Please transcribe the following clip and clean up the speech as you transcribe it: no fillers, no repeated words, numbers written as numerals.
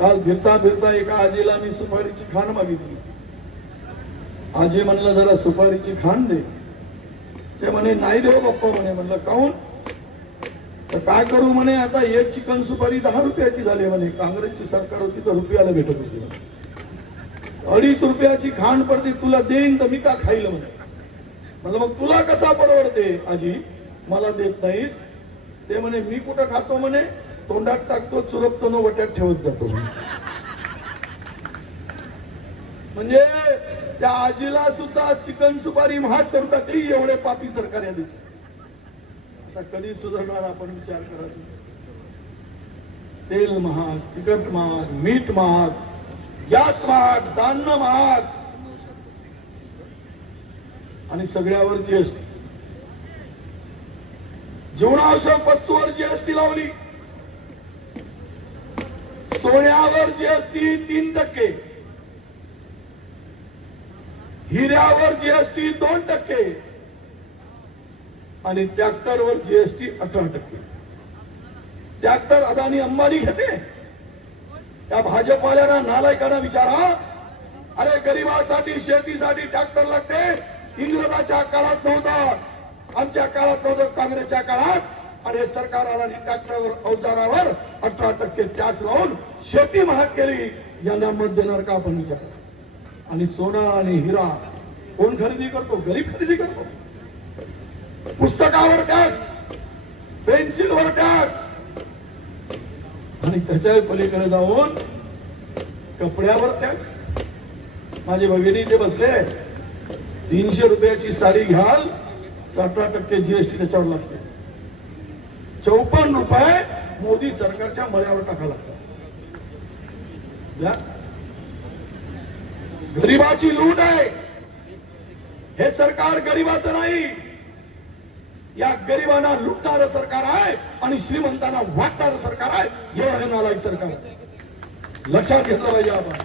काल फिरता फिरता एका आजीला मी सुपारीची खाण मागितली. आजी म्हणलं जरा सुपारीची खाण दे. ते म्हणे नाही देऊ बाप्पा म्हणे. म्हणलं काहून? तर काय करू म्हणे, आता एक चिकन सुपारी 10 रुपयाची झाली म्हणे. काँग्रेसची सरकार होती तर रुपयाला भेटत होती. 2.5 रुपयाची खाण पडते, तुला देईन तर मी का खाईल म्हणे. म्हणलं मग तुला कसा परवडते आजी, मला देत नाहीस? ते म्हणे मी कुठं खातो म्हणे, तोंडात टाकतो, चुरपतो न वट्यात ठेवत जातो. म्हणजे त्या आजीला सुद्धा चिकन सुपारी महाग करून टाकली. एवढे पापी सरकार या दिवशी. आता कधी सुधारणार आपण विचार करायचा. तेल महाग, तिखट महाग, मीठ महाग, गॅस महाग, धान्य महाग आणि सगळ्यावर जीएसटी. जीवनावश्यक वस्तूवर जीएसटी लावली. सोन्यावर जीएसटी 3%, हिऱ्यावर जीएसटी 2% आणि ट्रॅक्टरवर जीएसटी 18%. ट्रॅक्टर अदानी अंबानी घेते. त्या भाजपवाल्यांना नालायकांना विचारा, अरे गरिबासाठी शेतीसाठी ट्रॅक्टर लागते. इंग्रजाच्या काळात नव्हतं, आमच्या काळात नव्हतं, काँग्रेसच्या काळात. आणि सरकार आला आणि ट्रॅक्टरवर अवजारावर 18% टॅक्स लावून शेती महाग केली. यांना मत देणार का आपण विचार. आणि सोनं आणि हिरा कोण खरेदी करतो? गरीब खरेदी करतो. पुस्तकावर टॅक्स, पेन्सिलवर टॅक्स आणि त्याच्या पलीकडे जाऊन कपड्यावर टॅक्स. माझे भगिनी ते बसले, 300 रुपयाची साडी घ्याल तर 18% जीएसटी त्याच्यावर लागते. 54 रुपये मोदी सरकारच्या मळ्यावर टाकायला लागतात. गरिबाची लूट आहे. हे सरकार गरिबाचं नाही, या गरिबांना लुटणारं सरकार आहे आणि श्रीमंतांना वाटणारं सरकार आहे. एवढं हे नालायक सरकार लक्षात घेतलं पाहिजे आपण.